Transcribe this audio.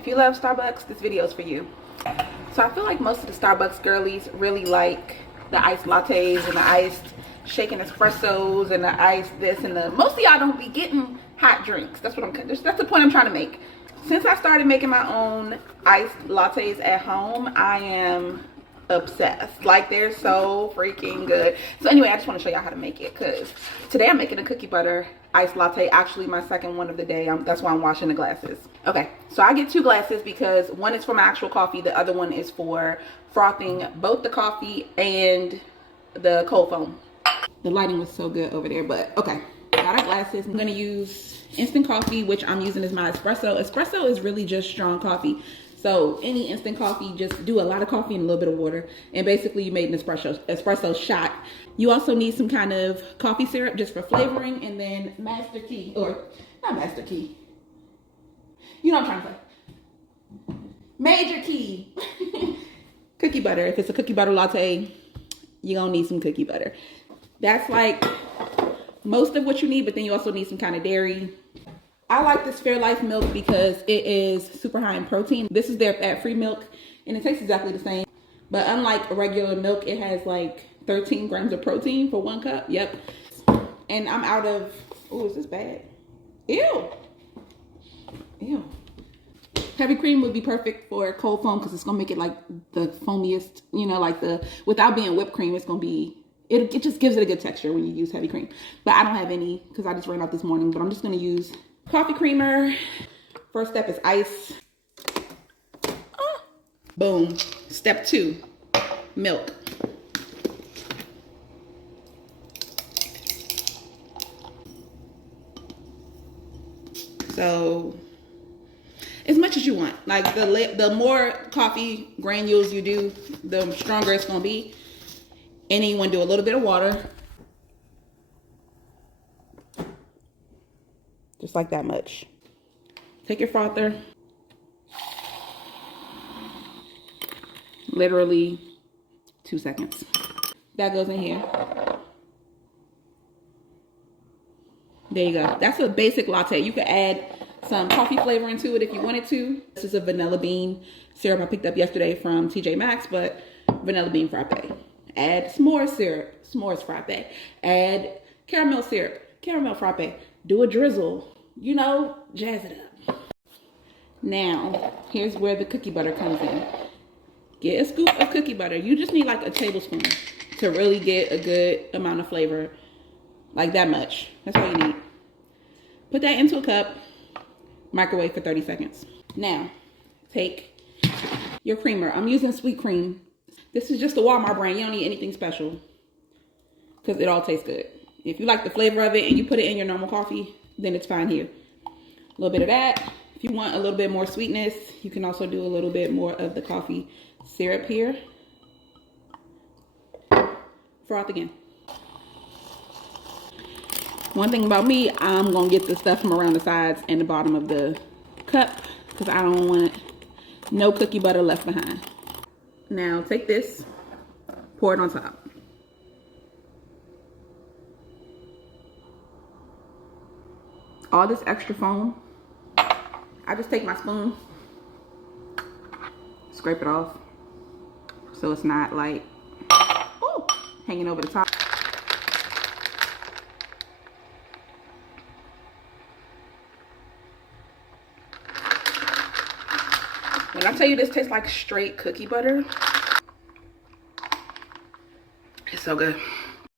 If you love Starbucks, this video is for you. So I feel like most of the Starbucks girlies really like the iced lattes and the iced shaken espressos and the iced this and the, most of y'all don't be getting hot drinks. That's the point I'm trying to make. Since I started making my own iced lattes at home, I am obsessed. Like, they're so freaking good. So anyway, I just want to show y'all how to make it, because today I'm making a cookie butter iced latte, actually my second one of the day. That's why I'm washing the glasses. Okay, so I get 2 glasses because one is for my actual coffee, the other one is for frothing both the coffee and the cold foam. The lighting was so good over there, but okay, got our glasses. I'm gonna use instant coffee, which I'm using as my espresso. Espresso is really just strong coffee. So any instant coffee, just do a lot of coffee and a little bit of water, and basically you made an espresso shot. You also need some kind of coffee syrup just for flavoring, and then master key, or not master key, you know what I'm trying to say, major key. Cookie butter. If it's a cookie butter latte, you're gonna need some cookie butter. That's like most of what you need, but then you also need some kind of dairy. I like this Fairlife milk because it is super high in protein. This is their fat-free milk, and it tastes exactly the same. But unlike regular milk, it has like 13 grams of protein for 1 cup. Yep. And I'm out of, oh, is this bad? Ew. Ew. Heavy cream would be perfect for cold foam because it's going to make it like the foamiest, you know, like without being whipped cream, it's going to be, it just gives it a good texture when you use heavy cream. But I don't have any because I just ran out this morning, but I'm just going to use coffee creamer. First step is ice. Boom. Step 2, milk. So as much as you want. Like the more coffee granules you do, the stronger it's gonna be. And then you want to do a little bit of water. Just like that much. Take your frother. Literally 2 seconds. That goes in here. There you go. That's a basic latte. You could add some coffee flavor into it if you wanted to. This is a vanilla bean syrup I picked up yesterday from TJ Maxx, but vanilla bean frappe. Add s'mores syrup, s'mores frappe. Add caramel syrup, caramel frappe. Do a drizzle, you know, jazz it up. Now, here's where the cookie butter comes in. Get a scoop of cookie butter. You just need like a tablespoon to really get a good amount of flavor. Like that much. That's all you need. Put that into a cup. Microwave for 30 seconds. Now, take your creamer. I'm using sweet cream. This is just a Walmart brand. You don't need anything special because it all tastes good. If you like the flavor of it and you put it in your normal coffee, then it's fine here. A little bit of that. If you want a little bit more sweetness, you can also do a little bit more of the coffee syrup here. Froth again. One thing about me, I'm going to get the stuff from around the sides and the bottom of the cup because I don't want no cookie butter left behind. Now take this, pour it on top. All this extra foam, I just take my spoon, scrape it off so it's not like hanging over the top. When I tell you this tastes like straight cookie butter, it's so good.